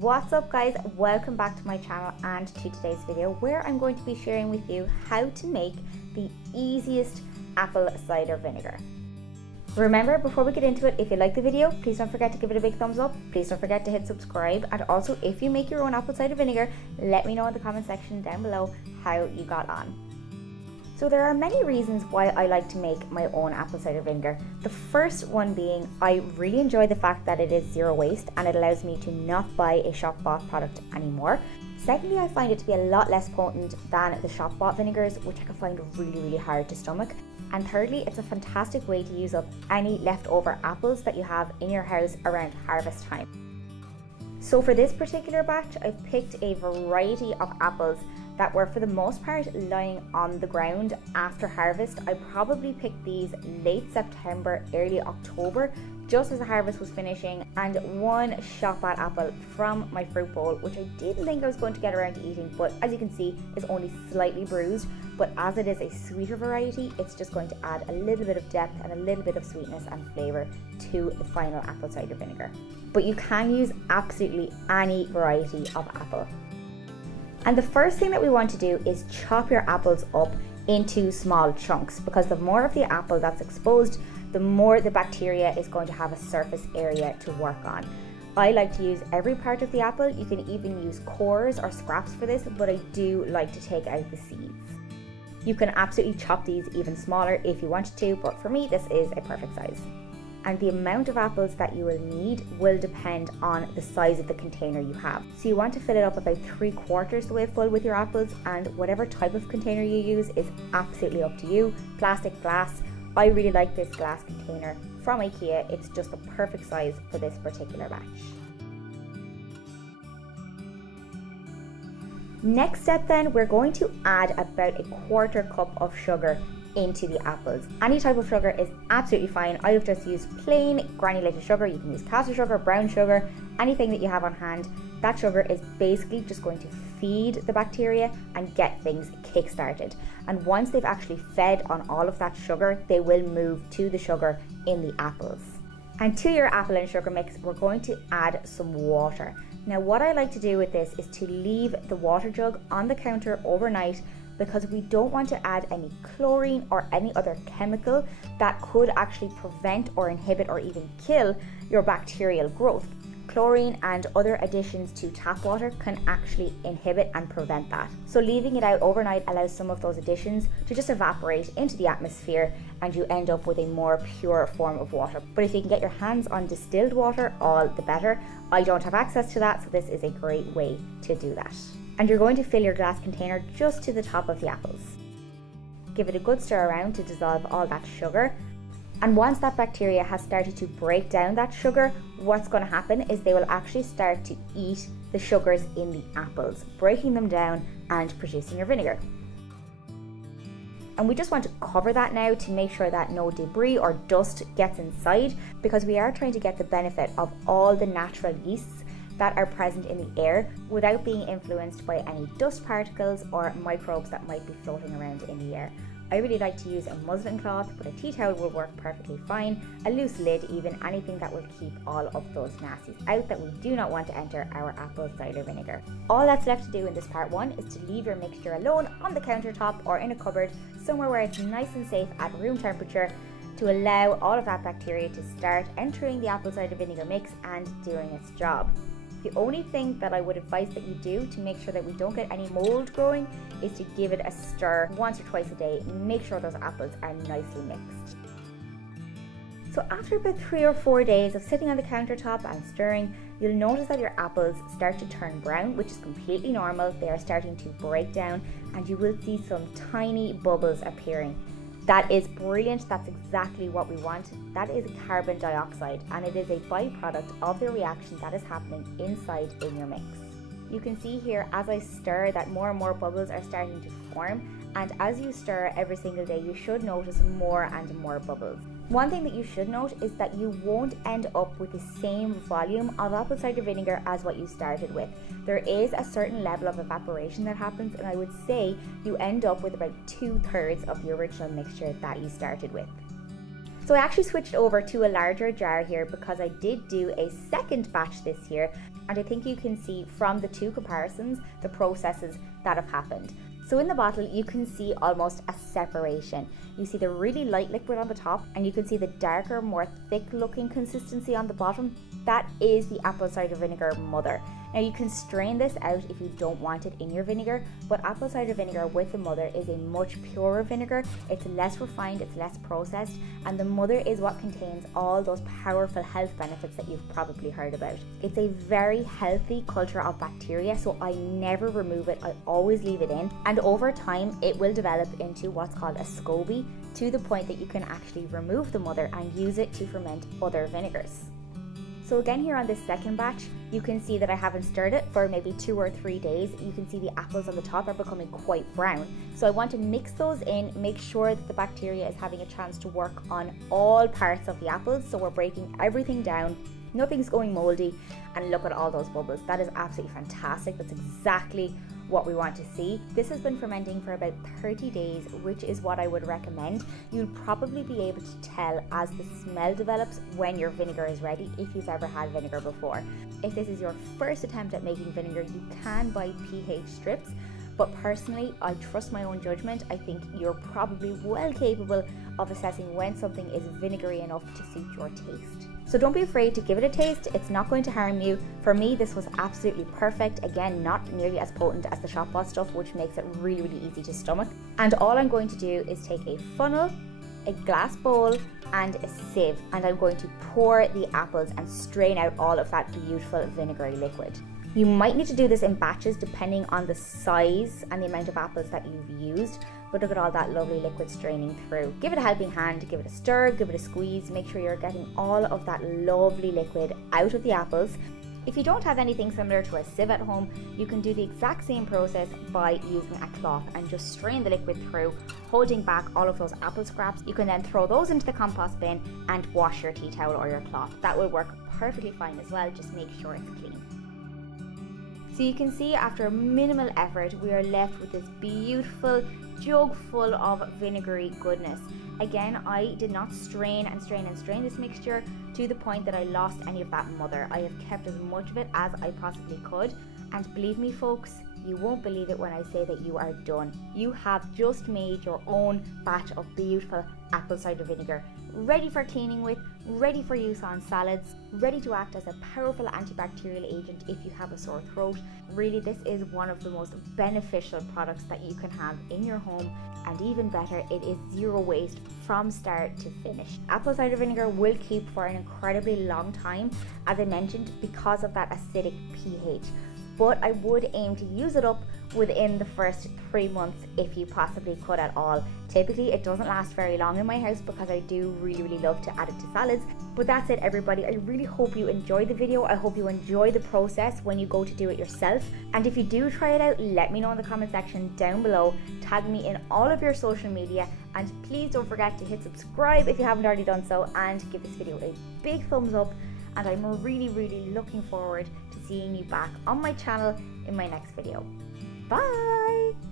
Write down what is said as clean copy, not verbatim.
What's up guys, welcome back to my channel and to today's video where I'm going to be sharing with you how to make the easiest apple cider vinegar. Remember, before we get into it, if you like the video, please don't forget to give it a big thumbs up. Please don't forget to hit subscribe, and also if you make your own apple cider vinegar, let me know in the comment section down below how you got on. So there are many reasons why I like to make my own apple cider vinegar. The first one being I really enjoy the fact that it is zero waste and it allows me to not buy a shop bought product anymore. Secondly, I find it to be a lot less potent than the shop bought vinegars, which I can find really hard to stomach. And thirdly, it's a fantastic way to use up any leftover apples that you have in your house around harvest time. So for this particular batch, I've picked a variety of apples that were for the most part lying on the ground after harvest. I probably picked these late September, early October, just as the harvest was finishing, and one shop bought apple from my fruit bowl, which I didn't think I was going to get around to eating, but as you can see, is only slightly bruised. But as it is a sweeter variety, it's just going to add a little bit of depth and a little bit of sweetness and flavour to the final apple cider vinegar. But you can use absolutely any variety of apple. And the first thing that we want to do is chop your apples up into small chunks, because the more of the apple that's exposed, the more the bacteria is going to have a surface area to work on. I like to use every part of the apple. You can even use cores or scraps for this, but I do like to take out the seeds. You can absolutely chop these even smaller if you wanted to, but for me this is a perfect size. And the amount of apples that you will need will depend on the size of the container you have. So you want to fill it up about 3/4 the way full with your apples, and whatever type of container you use is absolutely up to you. Plastic, glass. I really like this glass container from IKEA. It's just the perfect size for this particular batch. Next step then, we're going to add about 1/4 cup of sugar into the apples. Any type of sugar is absolutely fine. I have just used plain granulated sugar. You can use caster sugar, brown sugar, anything that you have on hand. That sugar is basically just going to feed the bacteria and get things kick-started. And once they've actually fed on all of that sugar, they will move to the sugar in the apples. And to your apple and sugar mix, we're going to add some water. Now what I like to do with this is to leave the water jug on the counter overnight, because we don't want to add any chlorine or any other chemical that could actually prevent or inhibit or even kill your bacterial growth. Chlorine and other additions to tap water can actually inhibit and prevent that. So leaving it out overnight allows some of those additions to just evaporate into the atmosphere, and you end up with a more pure form of water. But if you can get your hands on distilled water, all the better. I don't have access to that, so this is a great way to do that. And you're going to fill your glass container just to the top of the apples. Give it a good stir around to dissolve all that sugar. And once that bacteria has started to break down that sugar, what's going to happen is they will actually start to eat the sugars in the apples, breaking them down and producing your vinegar. And we just want to cover that now to make sure that no debris or dust gets inside, because we are trying to get the benefit of all the natural yeasts that are present in the air without being influenced by any dust particles or microbes that might be floating around in the air. I really like to use a muslin cloth, but a tea towel will work perfectly fine, a loose lid even, anything that will keep all of those nasties out that we do not want to enter our apple cider vinegar. All that's left to do in this part one is to leave your mixture alone on the countertop or in a cupboard, somewhere where it's nice and safe at room temperature, to allow all of that bacteria to start entering the apple cider vinegar mix and doing its job. The only thing that I would advise that you do to make sure that we don't get any mold growing is to give it a stir once or twice a day. Make sure those apples are nicely mixed. So after about 3 or 4 days of sitting on the countertop and stirring, you'll notice that your apples start to turn brown, which is completely normal. They are starting to break down and you will see some tiny bubbles appearing. That is brilliant. That's exactly what we want. That is carbon dioxide, and it is a byproduct of the reaction that is happening inside in your mix. You can see here as I stir that more and more bubbles are starting to form, and as you stir every single day, you should notice more and more bubbles. One thing that you should note is that you won't end up with the same volume of apple cider vinegar as what you started with. There is a certain level of evaporation that happens, and I would say you end up with about 2/3 of the original mixture that you started with. So I actually switched over to a larger jar here because I did do a second batch this year And I think you can see from the two comparisons the processes that have happened. So in the bottle, you can see almost a separation. You see the really light liquid on the top, and you can see the darker, more thick looking consistency on the bottom. That is the apple cider vinegar mother. Now you can strain this out if you don't want it in your vinegar, but apple cider vinegar with the mother is a much purer vinegar. It's less refined, it's less processed, and the mother is what contains all those powerful health benefits that you've probably heard about. It's a very healthy culture of bacteria, so I never remove it, I always leave it in, and over time it will develop into what's called a SCOBY, to the point that you can actually remove the mother and use it to ferment other vinegars. So again, here on this second batch, you can see that I haven't stirred it for maybe 2 or 3 days. You can see the apples on the top are becoming quite brown. So I want to mix those in, make sure that the bacteria is having a chance to work on all parts of the apples. So we're breaking everything down, nothing's going moldy, and look at all those bubbles. That is absolutely fantastic. That's exactly what we want to see. This has been fermenting for about 30 days, which is what I would recommend. You'll probably be able to tell as the smell develops when your vinegar is ready, if you've ever had vinegar before. If this is your first attempt at making vinegar, you can buy pH strips, but personally, I trust my own judgment. I think you're probably well capable of assessing when something is vinegary enough to suit your taste. So don't be afraid to give it a taste, it's not going to harm you. For me, this was absolutely perfect. Again, not nearly as potent as the shop bought stuff, which makes it really, really easy to stomach. And all I'm going to do is take a funnel, a glass bowl, and a sieve, and I'm going to pour the apples and strain out all of that beautiful vinegary liquid. You might need to do this in batches depending on the size and the amount of apples that you've used, but look at all that lovely liquid straining through. Give it a helping hand, give it a stir, give it a squeeze, make sure you're getting all of that lovely liquid out of the apples. If you don't have anything similar to a sieve at home, you can do the exact same process by using a cloth and just strain the liquid through, holding back all of those apple scraps. You can then throw those into the compost bin and wash your tea towel or your cloth. That will work perfectly fine as well, just make sure it's clean. So you can see after minimal effort, we are left with this beautiful jug full of vinegary goodness. Again, I did not strain and strain and strain this mixture to the point that I lost any of that mother. I have kept as much of it as I possibly could, and believe me folks, you won't believe it when I say that you are done. You have just made your own batch of beautiful apple cider vinegar, ready for cleaning with, ready for use on salads, ready to act as a powerful antibacterial agent if you have a sore throat. Really, this is one of the most beneficial products that you can have in your home, and even better, it is zero waste from start to finish. Apple cider vinegar will keep for an incredibly long time, as I mentioned, because of that acidic pH. But I would aim to use it up within the first 3 months if you possibly could at all. Typically it doesn't last very long in my house because I do really love to add it to salads. But that's it everybody. I really hope you enjoyed the video. I hope you enjoy the process when you go to do it yourself. And if you do try it out, let me know in the comment section down below. Tag me in all of your social media, and please don't forget to hit subscribe if you haven't already done so, and give this video a big thumbs up. And I'm really looking forward to seeing you back on my channel in my next video. Bye!